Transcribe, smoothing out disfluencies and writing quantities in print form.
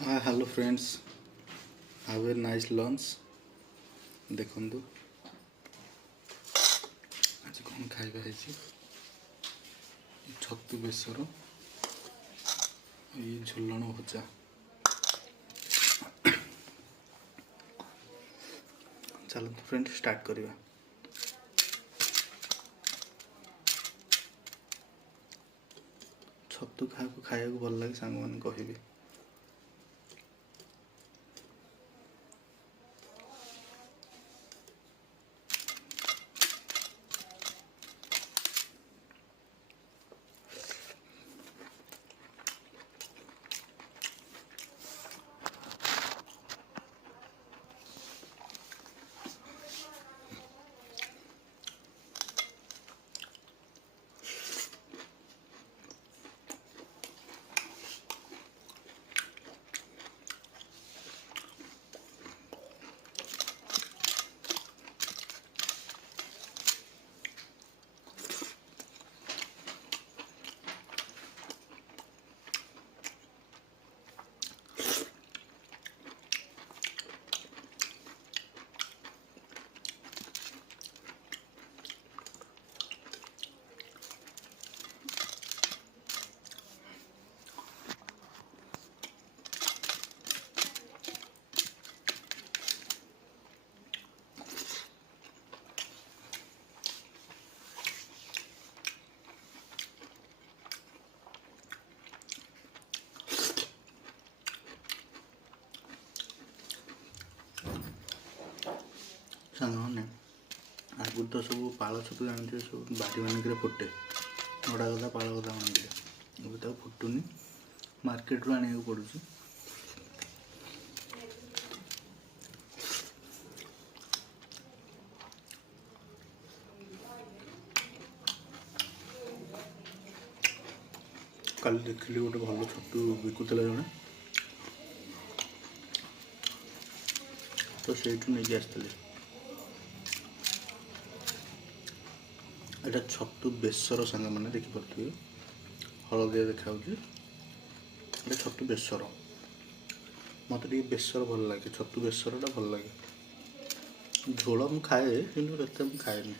Hi hello friends, have a nice lunch. देखंतु आज कौन खाइबा है छतु बेसर ये झुलण भजा। चलते फ्रेंड्स स्टार्ट करिया। छतु खाया भल लगे सांग मैंने कहबी। सामने आगुरी तो सब पाल छतु जानते सब बारी मानक फुटे गड़ा गदा पाल गदा मानक अब फुटुनी मार्केट रू आने पड़ू। कल देखिली गोटे भल छतु बिकुला जड़े तो से नहीं आसती। एटा छतु बेसर सांग मैंने देखिपे हलदिया देखा छतु बेसर मत बेसर भल लगे। छतु बेसरटा भल लगे। झोल मुझे खाए कि खाए।